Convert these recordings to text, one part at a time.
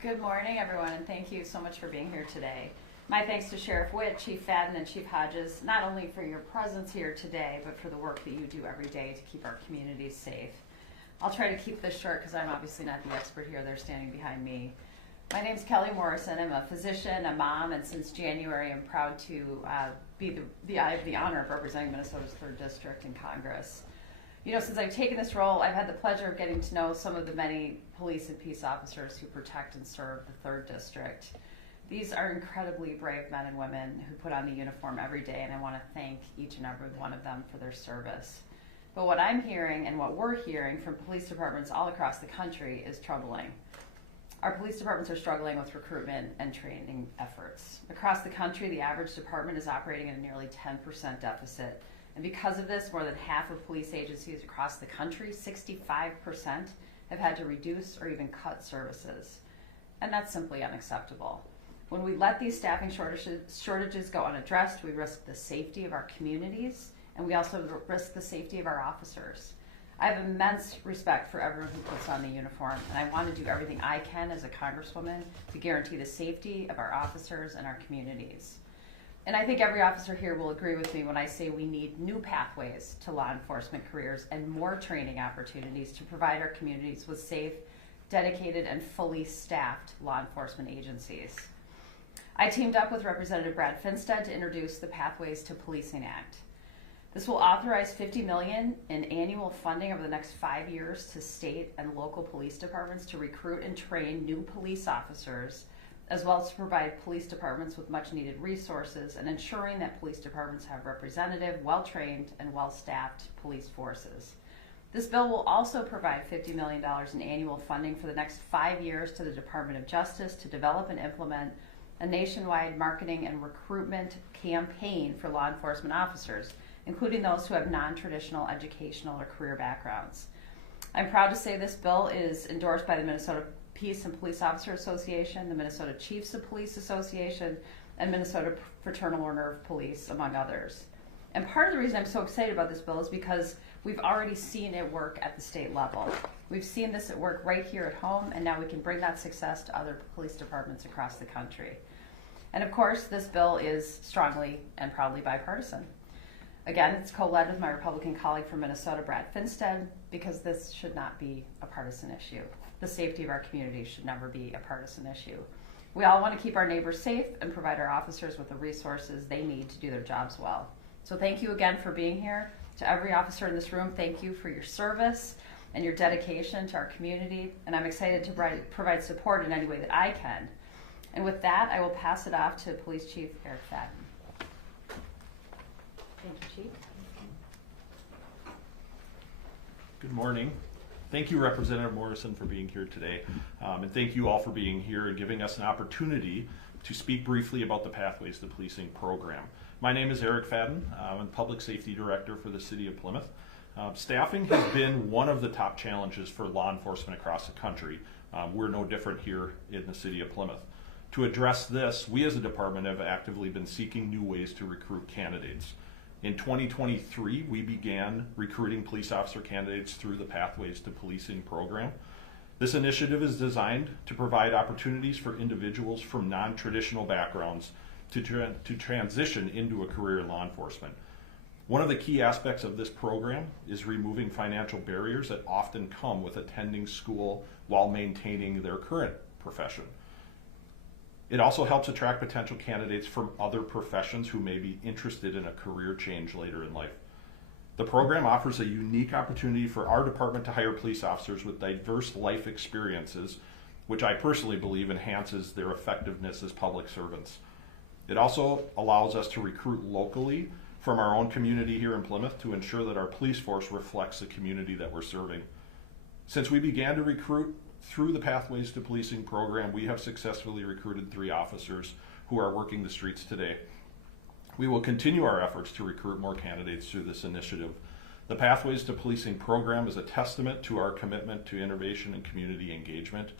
Good morning, everyone, and thank you so much for being here today. My thanks to Sheriff Witt, Chief Fadden, and Chief Hodges, not only for your presence here today, but for the work that you do every day to keep our communities safe. I'll try to keep this short because I'm obviously not the expert here. They're standing behind me. My name's Kelly Morrison. I'm a physician, a mom, and since January, I'm proud to I have the honor of representing Minnesota's 3rd District in Congress. You know, since I've taken this role, I've had the pleasure of getting to know some of the many police and peace officers who protect and serve the 3rd District. These are incredibly brave men and women who put on the uniform every day, and I want to thank each and every one of them for their service. But what I'm hearing and what we're hearing from police departments all across the country is troubling. Our police departments are struggling with recruitment and training efforts. Across the country, the average department is operating at a nearly 10% deficit. And because of this, more than half of police agencies across the country, 65%, have had to reduce or even cut services. And that's simply unacceptable. When we let these staffing shortages go unaddressed, we risk the safety of our communities, and we also risk the safety of our officers. I have immense respect for everyone who puts on the uniform, and I want to do everything I can as a congresswoman to guarantee the safety of our officers and our communities. And I think every officer here will agree with me when I say we need new pathways to law enforcement careers and more training opportunities to provide our communities with safe, dedicated, and fully staffed law enforcement agencies. I teamed up with Representative Brad Finstead to introduce the Pathways to Policing Act. This will authorize $50 million in annual funding over the next 5 years to state and local police departments to recruit and train new police officers, as well as to provide police departments with much needed resources and ensuring that police departments have representative, well-trained, and well-staffed police forces. This bill will also provide $50 million in annual funding for the next 5 years to the Department of Justice to develop and implement a nationwide marketing and recruitment campaign for law enforcement officers, including those who have non-traditional educational or career backgrounds. I'm proud to say this bill is endorsed by the Minnesota Peace and Police Officer Association, the Minnesota Chiefs of Police Association, and Minnesota Fraternal Order of Police, among others. And part of the reason I'm so excited about this bill is because we've already seen it work at the state level. We've seen this at work right here at home, and now we can bring that success to other police departments across the country. And of course, this bill is strongly and proudly bipartisan. Again, it's co-led with my Republican colleague from Minnesota, Brad Finstead, because this should not be a partisan issue. The safety of our community should never be a partisan issue. We all want to keep our neighbors safe and provide our officers with the resources they need to do their jobs well. So thank you again for being here. To every officer in this room, thank you for your service and your dedication to our community, and I'm excited to provide support in any way that I can. And with that, I will pass it off to Police Chief Erik Fadden. Thank you, Chief. Good morning. Thank you, Representative Morrison, for being here today. And thank you all for being here and giving us an opportunity to speak briefly about the Pathways to Policing program. My name is Erik Fadden. I'm Public Safety Director for the City of Plymouth. Staffing has been one of the top challenges for law enforcement across the country. We're no different here in the City of Plymouth. To address this, we as a department have actively been seeking new ways to recruit candidates. In 2023, we began recruiting police officer candidates through the Pathways to Policing program. This initiative is designed to provide opportunities for individuals from non-traditional backgrounds to transition into a career in law enforcement. One of the key aspects of this program is removing financial barriers that often come with attending school while maintaining their current profession. It also helps attract potential candidates from other professions who may be interested in a career change later in life. The program offers a unique opportunity for our department to hire police officers with diverse life experiences, which I personally believe enhances their effectiveness as public servants. It also allows us to recruit locally from our own community here in Plymouth to ensure that our police force reflects the community that we're serving. Since we began to recruit through the Pathways to Policing program, we have successfully recruited 3 officers who are working the streets today. We will continue our efforts to recruit more candidates through this initiative. The Pathways to Policing program is a testament to our commitment to innovation and community engagement,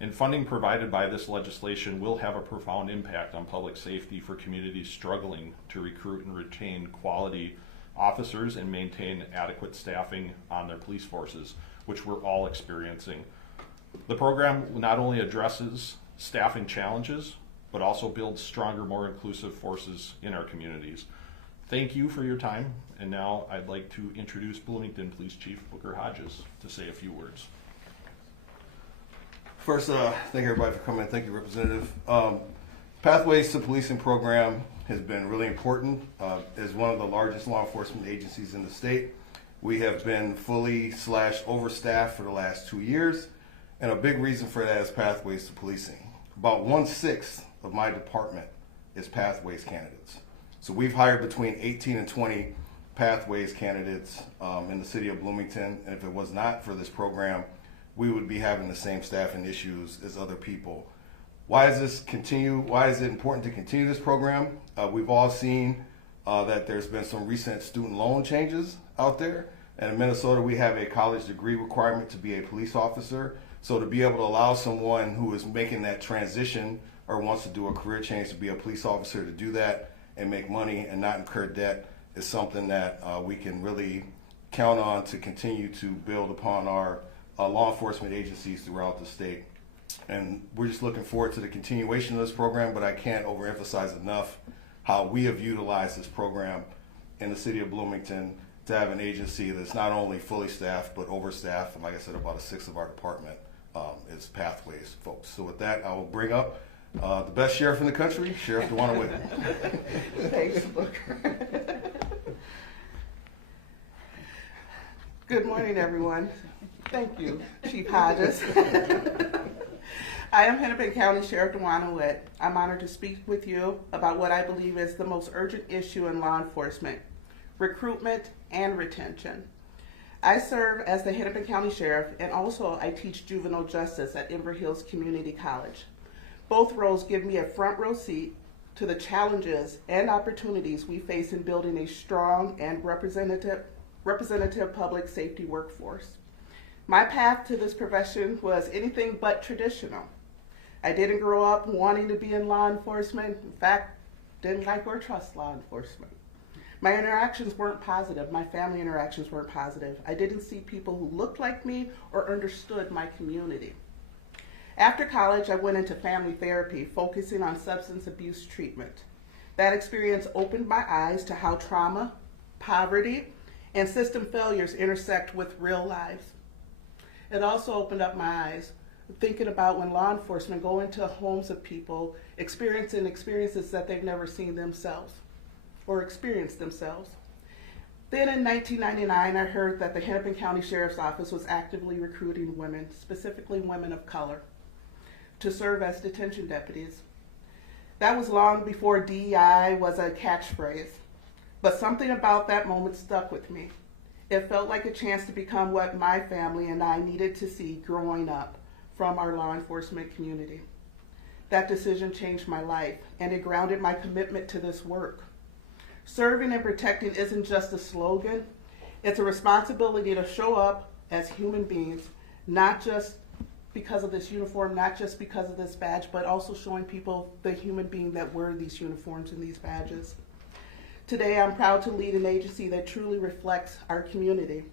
and funding provided by this legislation will have a profound impact on public safety for communities struggling to recruit and retain quality officers and maintain adequate staffing on their police forces, which we're all experiencing. The program not only addresses staffing challenges, but also builds stronger, more inclusive forces in our communities. Thank you for your time, and now I'd like to introduce Bloomington Police Chief Booker Hodges to say a few words. First, thank everybody for coming. Thank you, Representative. Pathways to Policing program has been really important. As one of the largest law enforcement agencies in the state, we have been fully / overstaffed for the last 2 years, and a big reason for that is Pathways to Policing. About 1/6 of my department is Pathways candidates. So we've hired between 18 and 20 Pathways candidates in the city of Bloomington, and if it was not for this program, we would be having the same staffing issues as other people. Why is it important to continue this program? We've all seen that there's been some recent student loan changes out there. And in Minnesota, we have a college degree requirement to be a police officer. So to be able to allow someone who is making that transition or wants to do a career change to be a police officer to do that and make money and not incur debt is something that we can really count on to continue to build upon our law enforcement agencies throughout the state. And we're just looking forward to the continuation of this program, but I can't overemphasize enough how we have utilized this program in the city of Bloomington to have an agency that's not only fully staffed, but overstaffed. And like I said, about 1/6 of our department is Pathways folks. So with that, I will bring up the best sheriff in the country, Sheriff Dawanna Witt. Thanks, Booker. Good morning, everyone. Thank you, Chief Hodges. I am Hennepin County Sheriff Dawanna Witt. I'm honored to speak with you about what I believe is the most urgent issue in law enforcement: recruitment and retention. I serve as the Hennepin County Sheriff, and also I teach juvenile justice at Inver Hills Community College. Both roles give me a front row seat to the challenges and opportunities we face in building a strong and representative public safety workforce. My path to this profession was anything but traditional. I didn't grow up wanting to be in law enforcement. In fact, didn't like or trust law enforcement. My interactions weren't positive. My family interactions weren't positive. I didn't see people who looked like me or understood my community. After college, I went into family therapy, focusing on substance abuse treatment. That experience opened my eyes to how trauma, poverty, and system failures intersect with real lives. It also opened up my eyes thinking about when law enforcement go into homes of people experiencing experiences that they've never seen themselves or experienced themselves. Then in 1999, I heard that the Hennepin County Sheriff's Office was actively recruiting women, specifically women of color, to serve as detention deputies. That was long before DEI was a catchphrase, but something about that moment stuck with me. It felt like a chance to become what my family and I needed to see growing up from our law enforcement community. That decision changed my life, and it grounded my commitment to this work. Serving and protecting isn't just a slogan, it's a responsibility to show up as human beings, not just because of this uniform, not just because of this badge, but also showing people the human being that wear these uniforms and these badges. Today, I'm proud to lead an agency that truly reflects our community.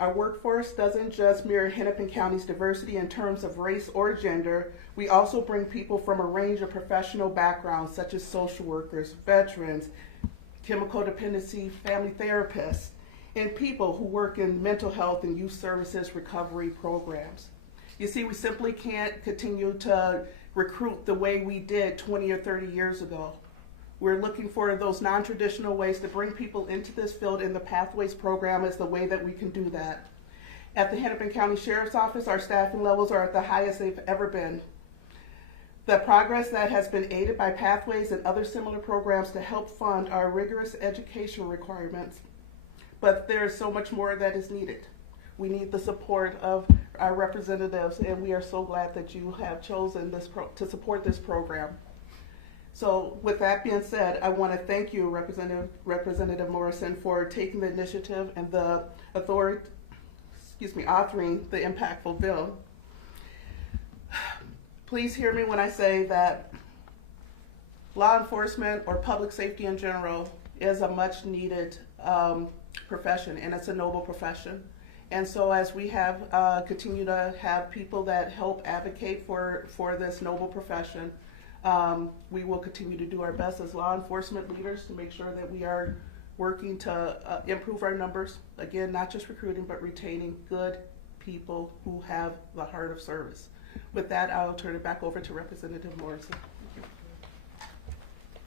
Our workforce doesn't just mirror Hennepin County's diversity in terms of race or gender. We also bring people from a range of professional backgrounds, such as social workers, veterans, chemical dependency, family therapists, and people who work in mental health and youth services recovery programs. You see, we simply can't continue to recruit the way we did 20 or 30 years ago. We're looking for those non-traditional ways to bring people into this field, and the Pathways program is the way that we can do that. At the Hennepin County Sheriff's Office, our staffing levels are at the highest they've ever been. The progress that has been aided by Pathways and other similar programs to help fund our rigorous educational requirements, but there is so much more that is needed. We need the support of our representatives, and we are so glad that you have chosen to support this program. So with that being said, I want to thank you, Representative Morrison, for taking the initiative and the authoring the impactful bill. Please hear me when I say that law enforcement, or public safety in general, is a much needed profession, and it's a noble profession. And so as we have continue to have people that help advocate for this noble profession, we will continue to do our best as law enforcement leaders to make sure that we are working to improve our numbers. Again, not just recruiting, but retaining good people who have the heart of service. With that, I'll turn it back over to Representative Morrison.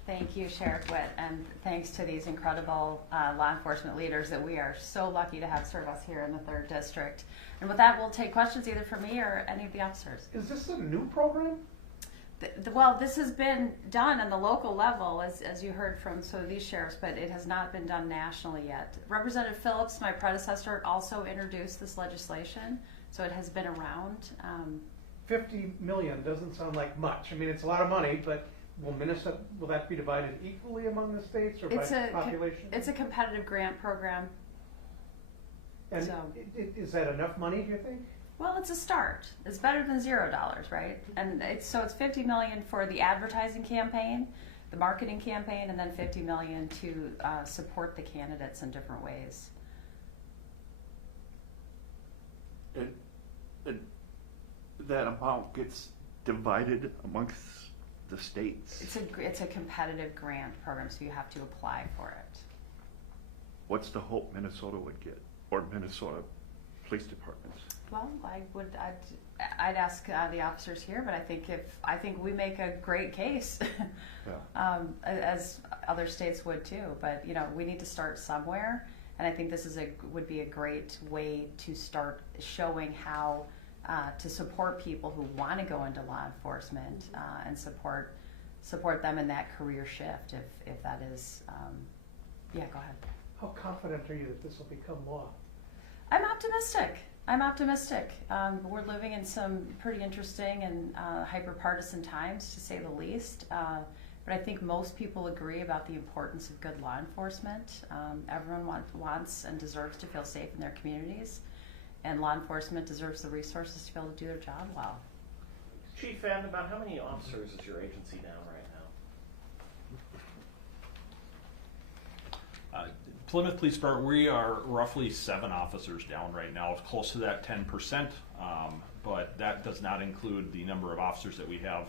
Thank you, Sheriff Witt, and thanks to these incredible law enforcement leaders that we are so lucky to have serve us here in the 3rd District. And with that, we'll take questions either from me or any of the officers. Is this a new program? Well, this has been done on the local level, as you heard from some of these sheriffs, but it has not been done nationally yet. Representative Phillips, my predecessor, also introduced this legislation, so it has been around. 50 million doesn't sound like much. I mean, it's a lot of money, but will that be divided equally among the states or by population? It's a competitive grant program. And so, is that enough money, do you think? Well, it's a start. It's better than $0, right? And it's $50 million for the advertising campaign, the marketing campaign, and then $50 million to support the candidates in different ways. And that amount gets divided amongst the states. It's a competitive grant program, so you have to apply for it. What's the hope Minnesota would get, or Minnesota police departments? Well, I'd ask the officers here, but I think we make a great case, Yeah. as other states would too. But we need to start somewhere, and I think this would be a great way to start showing how to support people who want to go into law enforcement and support them in that career shift. If that is, yeah, go ahead. How confident are you that this will become law? I'm optimistic. We're living in some pretty interesting and hyper-partisan times, to say the least. But I think most people agree about the importance of good law enforcement. Everyone wants and deserves to feel safe in their communities, and law enforcement deserves the resources to be able to do their job well. Chief Fadden, about how many officers is your agency down right now? Plymouth Police Department, we are roughly 7 officers down right now. It's close to that 10%, but that does not include the number of officers that we have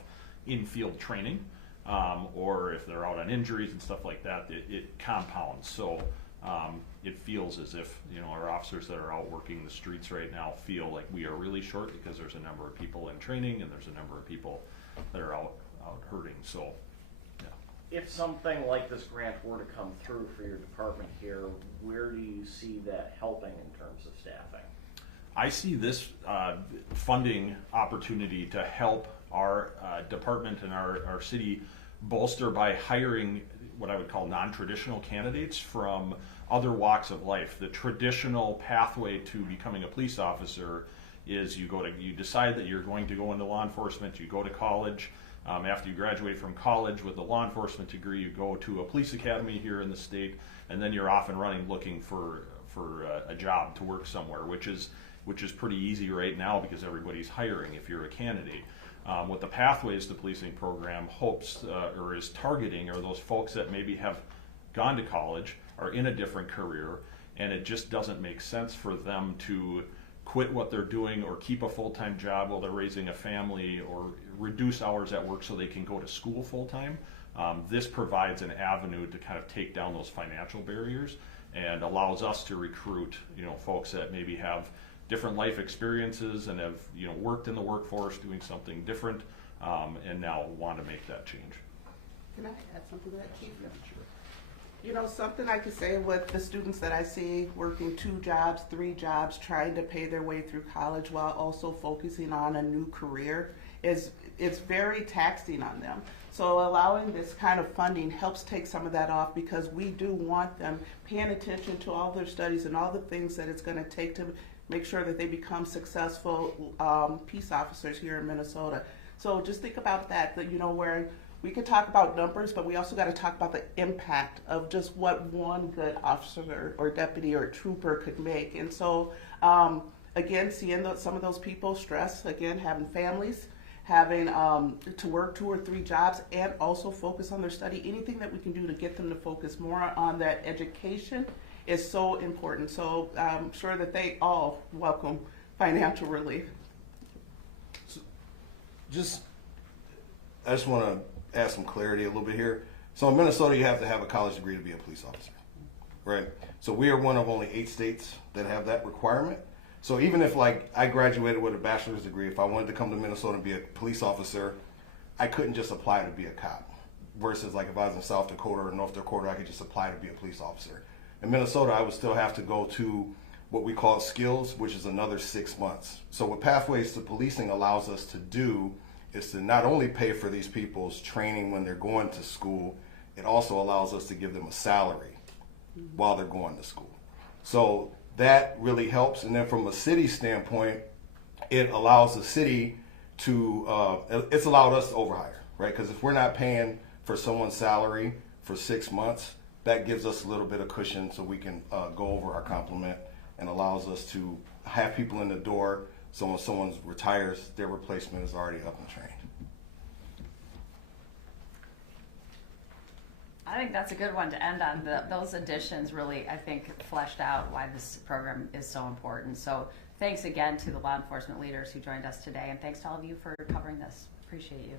in field training, or if they're out on injuries and stuff like that, it compounds. So it feels as if our officers that are out working the streets right now feel like we are really short, because there's a number of people in training and there's a number of people that are out hurting. So. If something like this grant were to come through for your department here, where do you see that helping in terms of staffing? I see this funding opportunity to help our department and our city bolster by hiring what I would call non-traditional candidates from other walks of life. The traditional pathway to becoming a police officer is you decide that you're going to go into law enforcement, you go to college. After you graduate from college with a law enforcement degree, you go to a police academy here in the state, and then you're off and running looking for a job to work somewhere, which is pretty easy right now because everybody's hiring if you're a candidate. What the Pathways to Policing program hopes or is targeting are those folks that maybe have gone to college, are in a different career, and it just doesn't make sense for them to quit what they're doing or keep a full-time job while they're raising a family, or reduce hours at work so they can go to school full-time. This provides an avenue to kind of take down those financial barriers and allows us to recruit folks that maybe have different life experiences and have worked in the workforce doing something different, and now want to make that change. Can I add something to that, Chief? Yeah, sure. Something I could say with the students that I see working 2 jobs, 3 jobs, trying to pay their way through college while also focusing on a new career it's very taxing on them. So allowing this kind of funding helps take some of that off, because we do want them paying attention to all their studies and all the things that it's going to take to make sure that they become successful peace officers here in Minnesota. So just think about that, where we could talk about numbers, but we also got to talk about the impact of just what one good officer or deputy or trooper could make. And so, again, seeing some of those people stress, again, having families, having to work 2 or 3 jobs, and also focus on their study, anything that we can do to get them to focus more on that education is so important. So I'm sure that they all welcome financial relief. I just want to add some clarity a little bit here. So in Minnesota, you have to have a college degree to be a police officer, right? So we are one of only 8 states that have that requirement. So even if like I graduated with a bachelor's degree, if I wanted to come to Minnesota and be a police officer, I couldn't just apply to be a cop. Versus like if I was in South Dakota or North Dakota, I could just apply to be a police officer. In Minnesota, I would still have to go to what we call skills, which is another 6 months. So what Pathways to Policing allows us to do is to not only pay for these people's training when they're going to school, it also allows us to give them a salary while they're going to school. So that really helps. And then from a city standpoint, it allows the city to, it's allowed us to overhire, right? Because if we're not paying for someone's salary for 6 months, that gives us a little bit of cushion so we can go over our complement, and allows us to have people in the door so when someone retires, their replacement is already up and trained. I think that's a good one to end on. Those additions really, I think, fleshed out why this program is so important. So thanks again to the law enforcement leaders who joined us today, and thanks to all of you for covering this. Appreciate you.